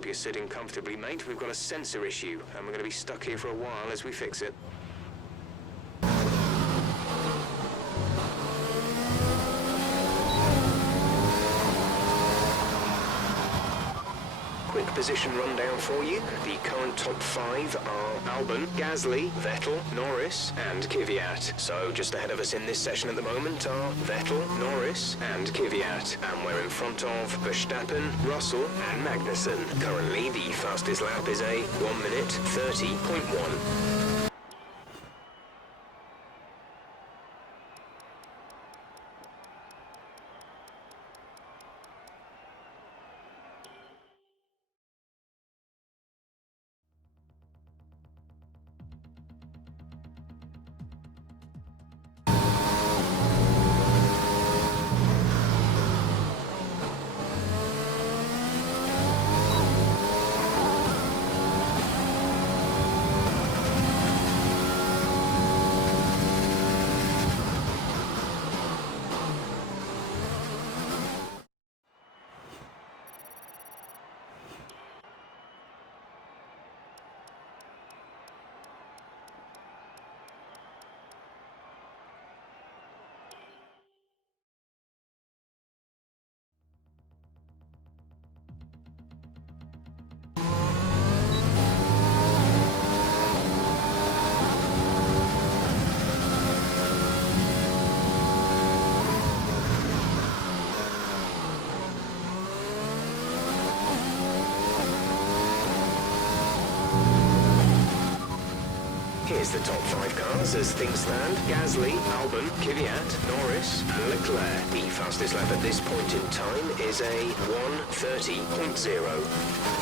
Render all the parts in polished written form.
Hope you're sitting comfortably, mate. We've got a sensor issue, and we're going to be stuck here for a while as we fix it. Quick position rundown for you. The current top 5 are Albon, Gasly, Vettel, Norris, and Kvyat. So just ahead of us in this session at the moment are Vettel, Norris, and Kvyat. And we're in front of Verstappen, Russell, and Magnussen. Currently, the fastest lap is a 1 minute 30.1. Here's the top 5 cars as things stand. Gasly, Albon, Kvyat, Norris, and Leclerc. The fastest lap at this point in time is a 1:30.0.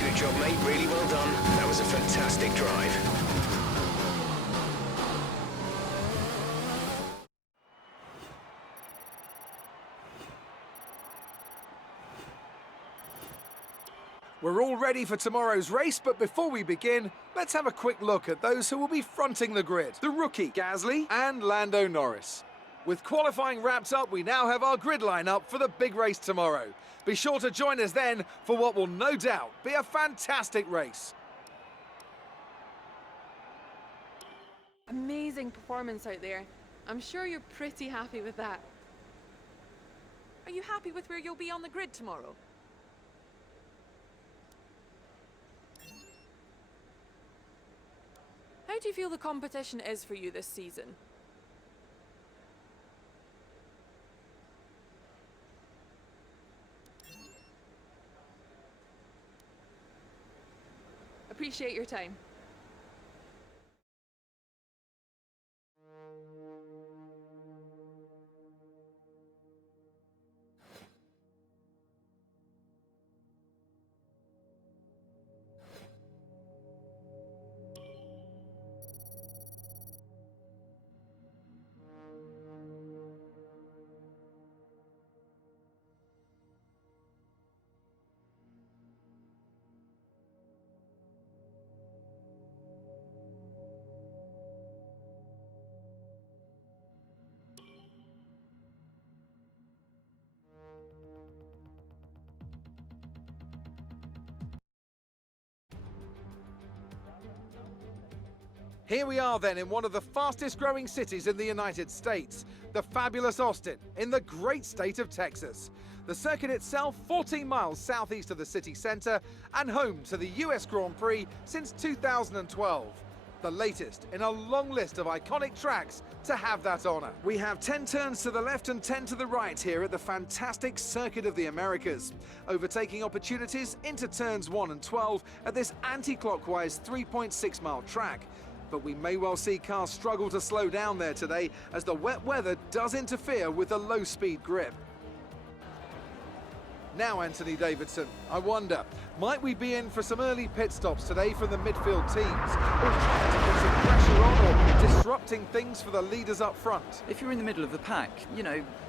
Good job, mate. Really well done. That was a fantastic drive. We're all ready for tomorrow's race, but before we begin, let's have a quick look at those who will be fronting the grid. The rookie, Gasly, and Lando Norris. With qualifying wrapped up, we now have our grid lineup for the big race tomorrow. Be sure to join us then for what will no doubt be a fantastic race. Amazing performance out there. I'm sure you're pretty happy with that. Are you happy with where you'll be on the grid tomorrow? How do you feel the competition is for you this season? Appreciate your time. Here we are then in one of the fastest growing cities in the United States, the fabulous Austin, in the great state of Texas. The circuit itself 14 miles southeast of the city centre and home to the US Grand Prix since 2012. The latest in a long list of iconic tracks to have that honour. We have 10 turns to the left and 10 to the right here at the fantastic Circuit of the Americas. Overtaking opportunities into turns 1 and 12 at this anti-clockwise 3.6 mile track. But we may well see cars struggle to slow down there today as the wet weather does interfere with the low-speed grip. Now, Anthony Davidson, I wonder, might we be in for some early pit stops today from the midfield teams, or trying to put some pressure on or disrupting things for the leaders up front? If you're in the middle of the pack, you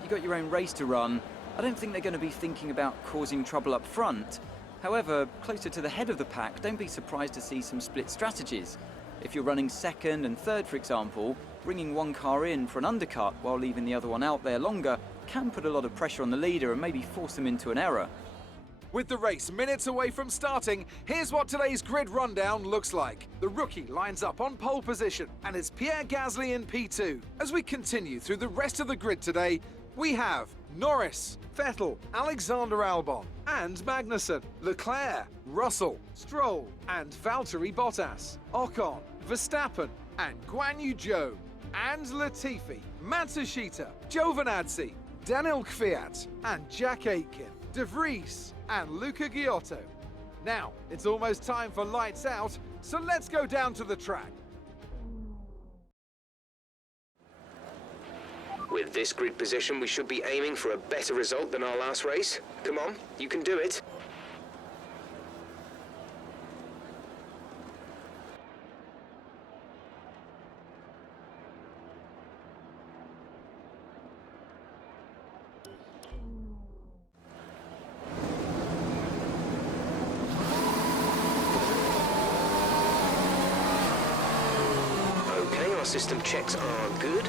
got your own race to run. I don't think they're going to be thinking about causing trouble up front. However, closer to the head of the pack, don't be surprised to see some split strategies. If you're running second and third, for example, bringing one car in for an undercut while leaving the other one out there longer can put a lot of pressure on the leader and maybe force them into an error. With the race minutes away from starting, here's what today's grid rundown looks like. The rookie lines up on pole position, and it's Pierre Gasly in P2. As we continue through the rest of the grid today, we have Norris, Vettel, Alexander Albon, and Magnussen, Leclerc, Russell, Stroll, and Valtteri Bottas, Ocon, Verstappen, and Guan Yu Zhou, and Latifi, Matsushita, Giovinazzi, Daniel Kvyat, and Jack Aitken, De Vries, and Luca Giotto. Now, it's almost time for lights out, so let's go down to the track. With this grid position, we should be aiming for a better result than our last race. Come on, you can do it. System checks are good.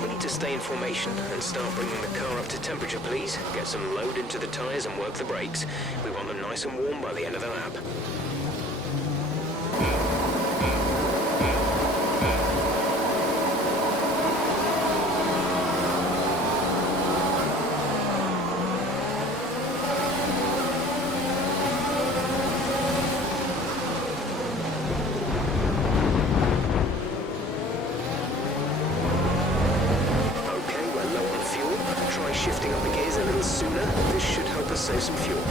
We need to stay in formation and start bringing the car up to temperature, please. Get some load into the tyres and work the brakes. We want them nice and warm by the end of the lap. Shifting up the gears a little sooner. This should help us save some fuel.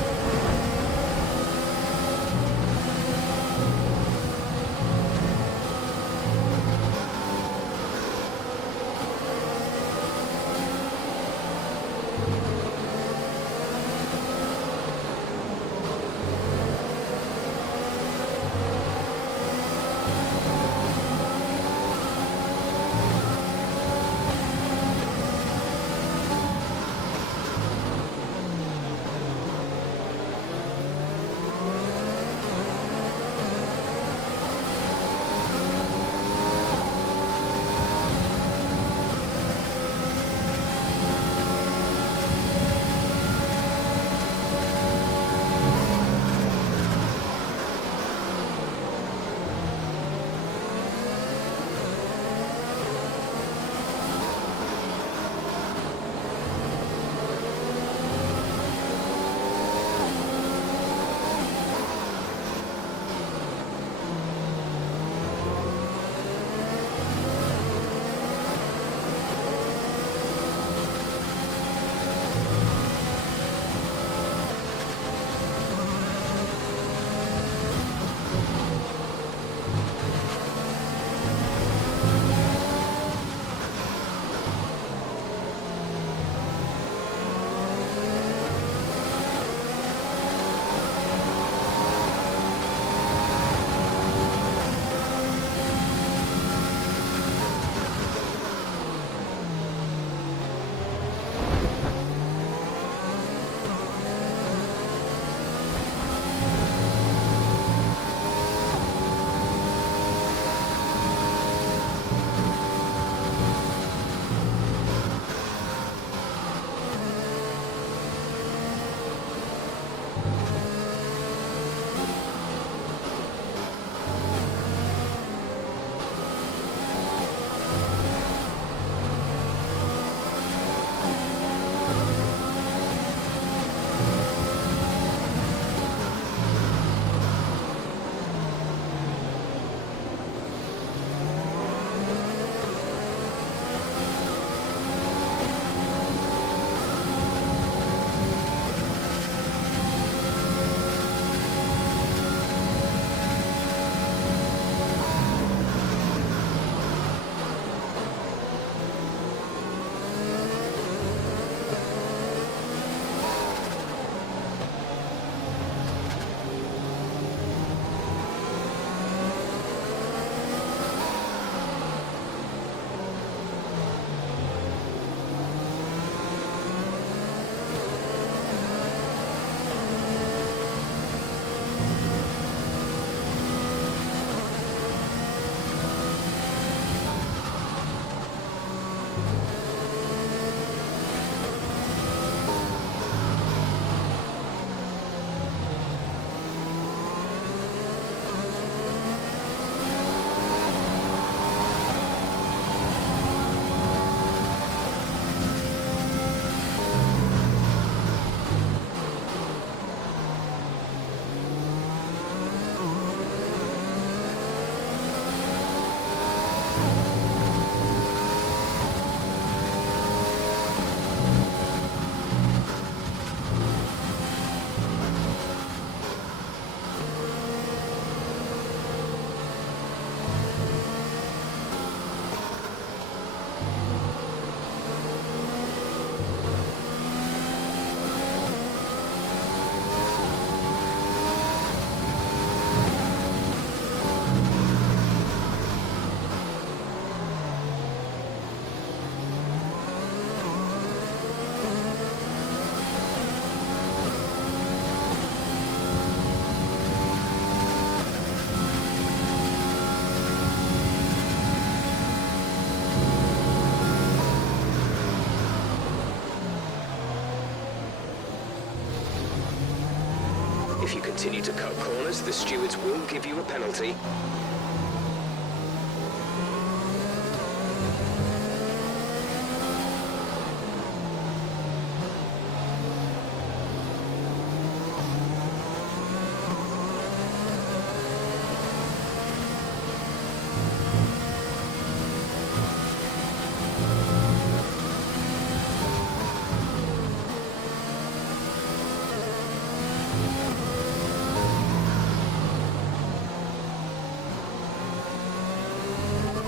If you continue to cut corners, the stewards will give you a penalty.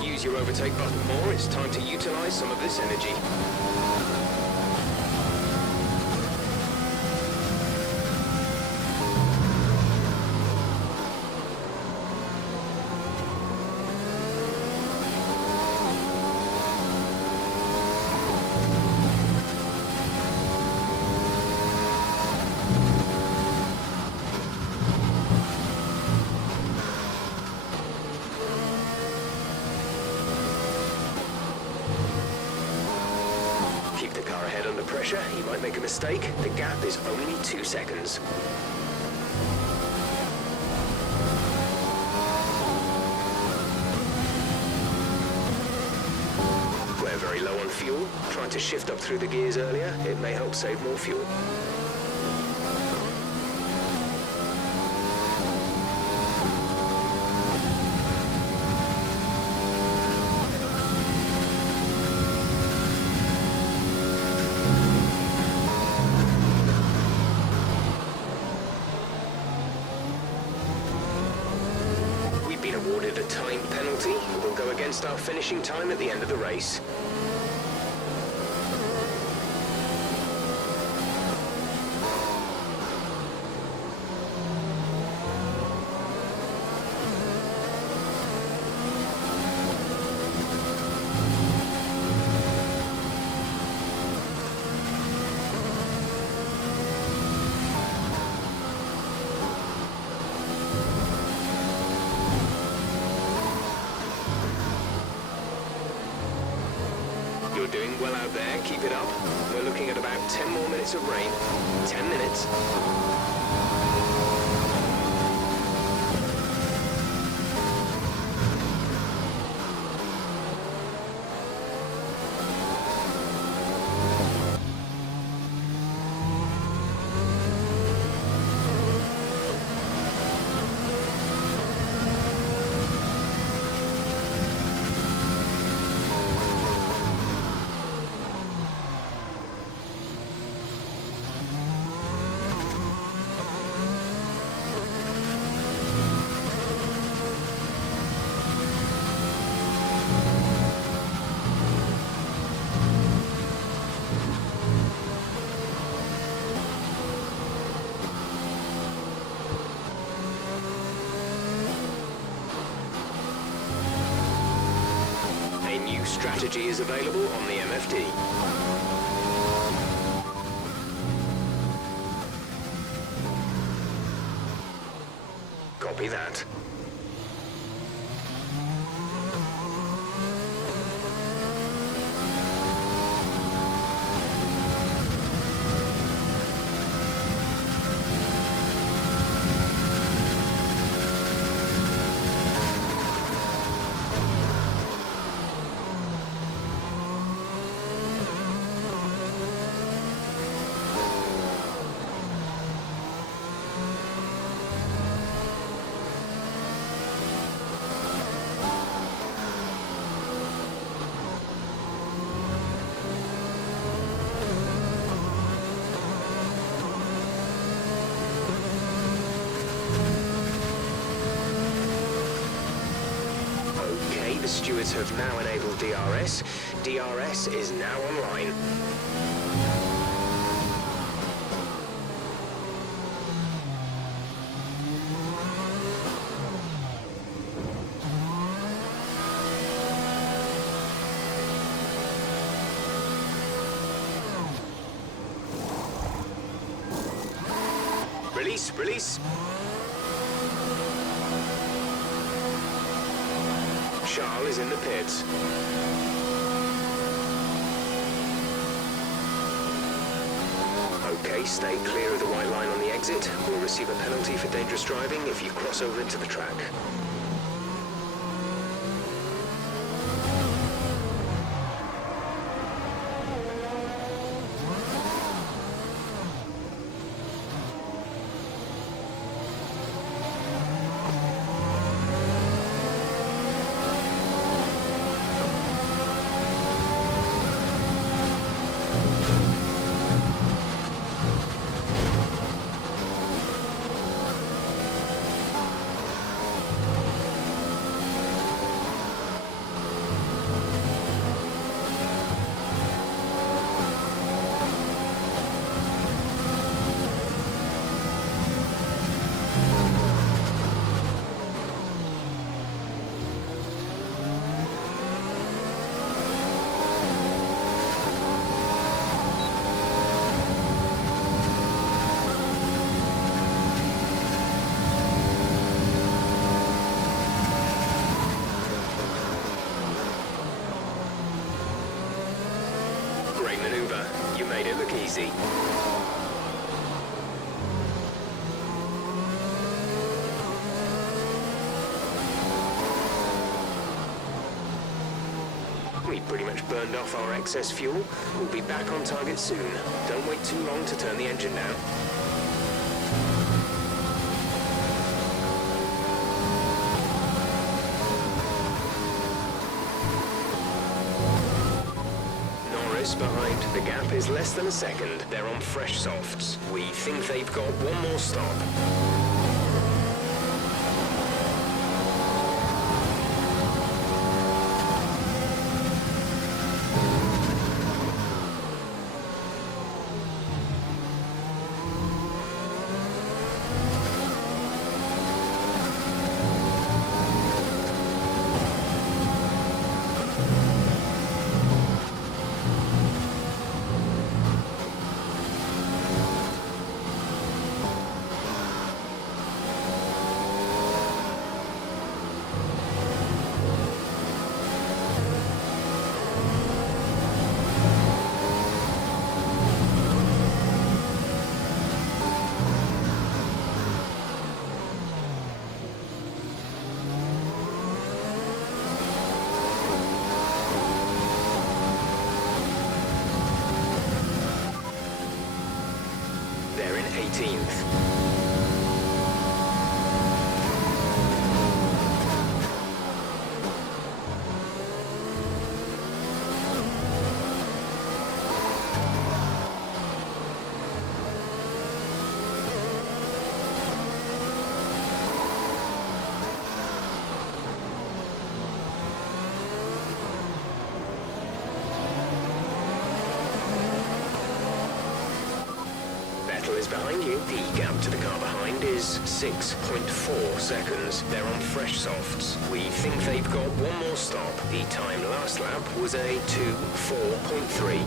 Use your overtake button more, it's time to utilize some of this energy. Keep the car ahead under pressure, you might make a mistake. The gap is only 2 seconds. We're very low on fuel. Try to shift up through the gears earlier, it may help save more fuel. Been awarded a time penalty. We'll go against our finishing time at the end of the race. You're doing well out there, keep it up. We're looking at about 10 more minutes of rain. 10 minutes. Strategy is available on the MFD. Copy that. The stewards have now enabled DRS. DRS is now online. Release, release. Charles is in the pits. Okay, Okay, stay clear of the white line on the exit. We'll receive a penalty for dangerous driving if you cross over into the track. Great maneuver. You made it look easy. We pretty much burned off our excess fuel. We'll be back on target soon. Don't wait too long to turn the engine down. Behind. The gap is less than a second. They're on fresh softs. We think they've got one more stop. They're in 18th. Is behind you. The gap to the car behind is 6.4 seconds. They're on fresh softs. We think they've got one more stop. The time last lap was a 2:4.3.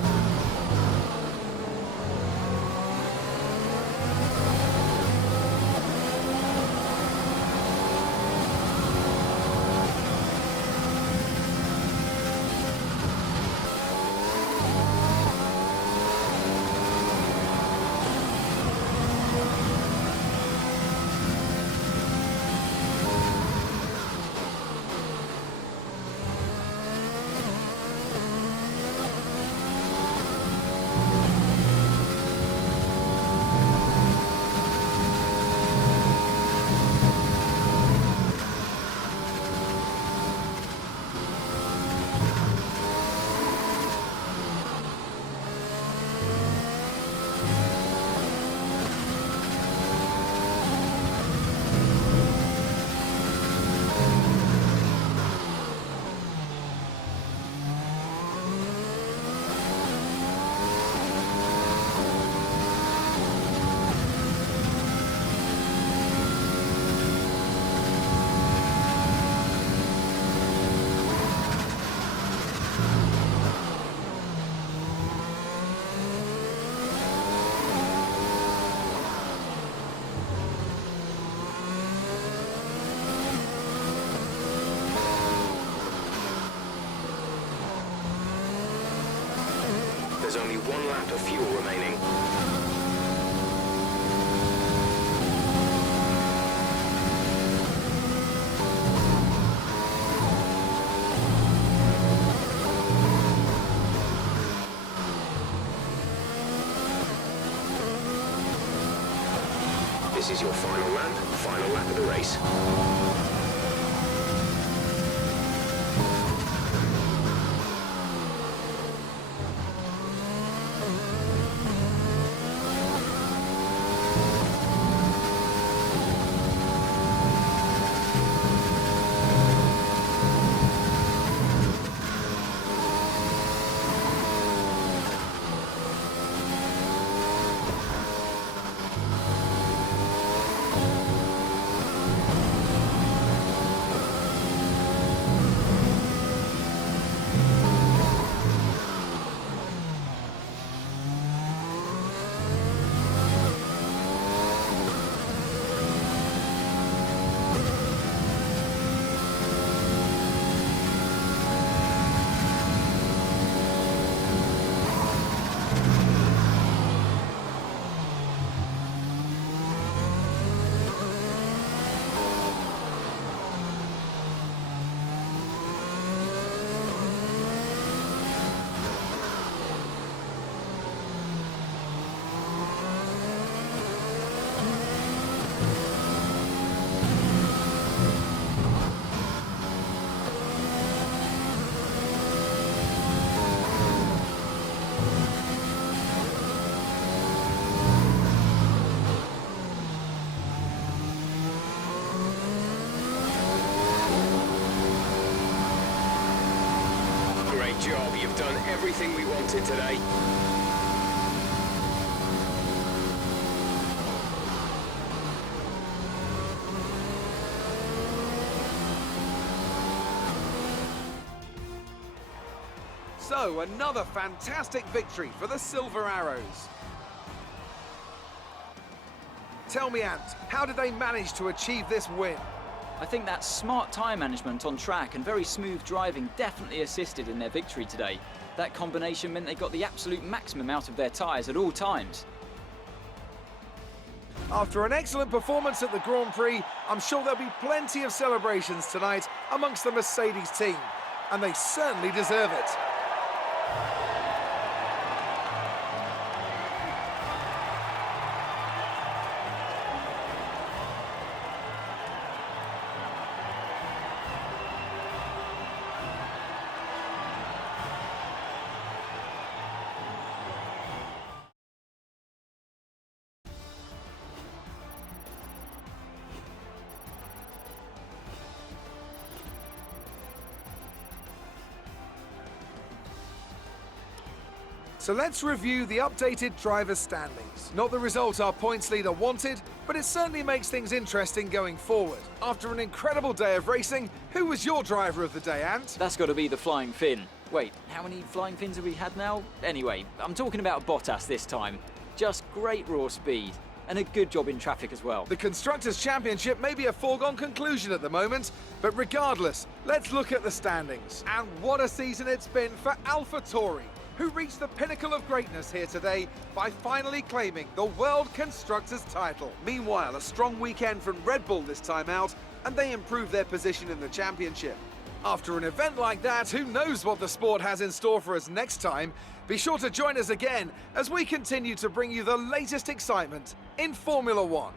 There's only one lap of fuel remaining. this is your final lap of the race. Job. You've done everything we wanted today. So, another fantastic victory for the Silver Arrows. Tell me, Ant, how did they manage to achieve this win? I think that smart tyre management on track and very smooth driving definitely assisted in their victory today. That combination meant they got the absolute maximum out of their tyres at all times. After an excellent performance at the Grand Prix, I'm sure there'll be plenty of celebrations tonight amongst the Mercedes team, and they certainly deserve it. So let's review the updated driver standings. Not the result our points leader wanted, but it certainly makes things interesting going forward. After an incredible day of racing, who was your driver of the day, Ant? That's got to be the Flying Finn. Wait, how many Flying Fins have we had now? Anyway, I'm talking about Bottas this time. Just great raw speed, and a good job in traffic as well. The Constructors' Championship may be a foregone conclusion at the moment, but regardless, let's look at the standings. And what a season it's been for AlphaTauri, who reached the pinnacle of greatness here today by finally claiming the World Constructors title. Meanwhile, a strong weekend from Red Bull this time out, and they improved their position in the championship. After an event like that, who knows what the sport has in store for us next time? Be sure to join us again as we continue to bring you the latest excitement in Formula One.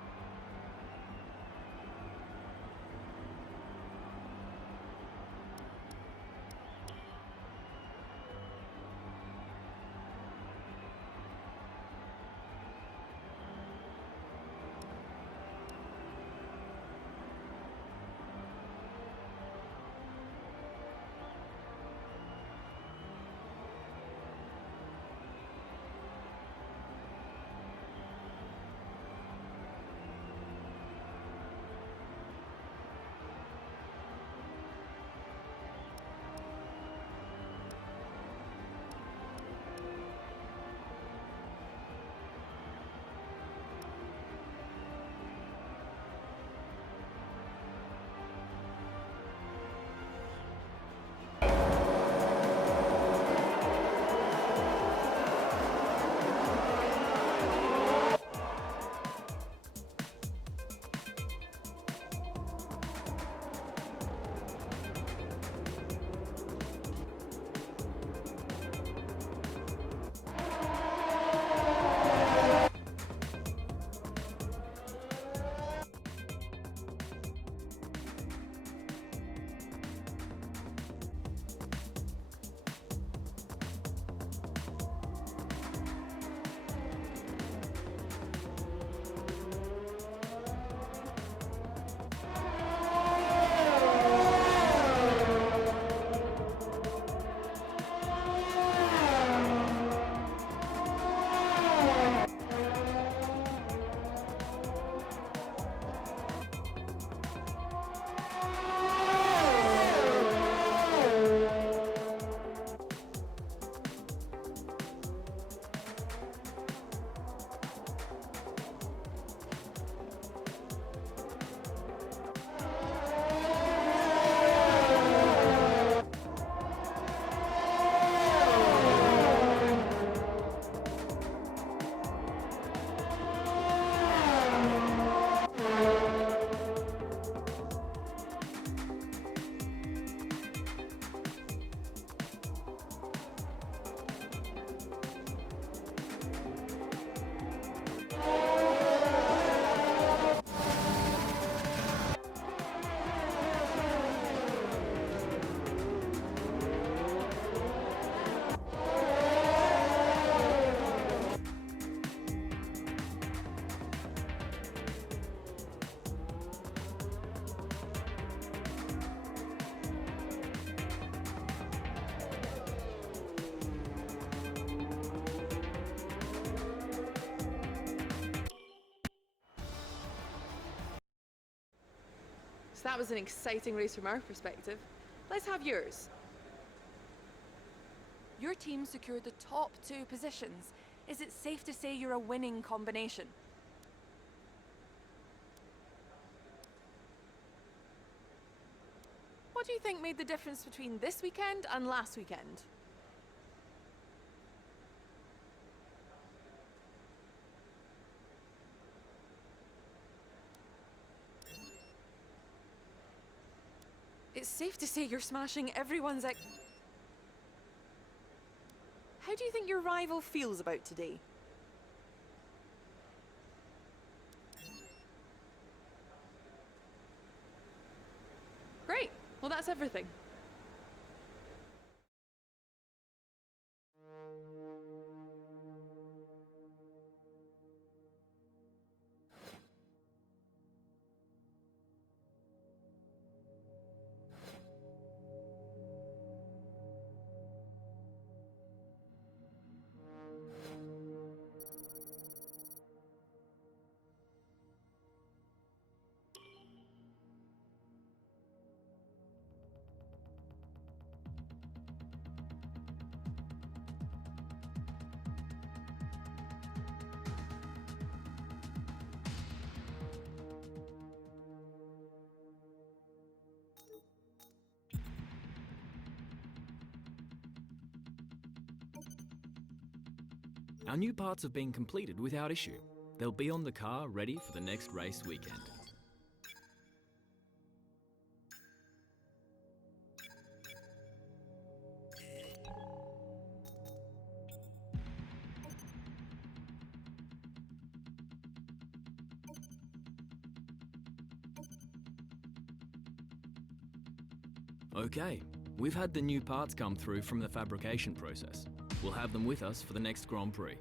that was an exciting race from our perspective. Let's have yours. Your team secured the top 2 positions. Is it safe to say you're a winning combination? What do you think made the difference between this weekend and last weekend? It's safe to say you're smashing everyone's How do you think your rival feels about today? Great. Well, that's everything. Our new parts have been completed without issue. They'll be on the car ready for the next race weekend. Okay, we've had the new parts come through from the fabrication process. We'll have them with us for the next Grand Prix.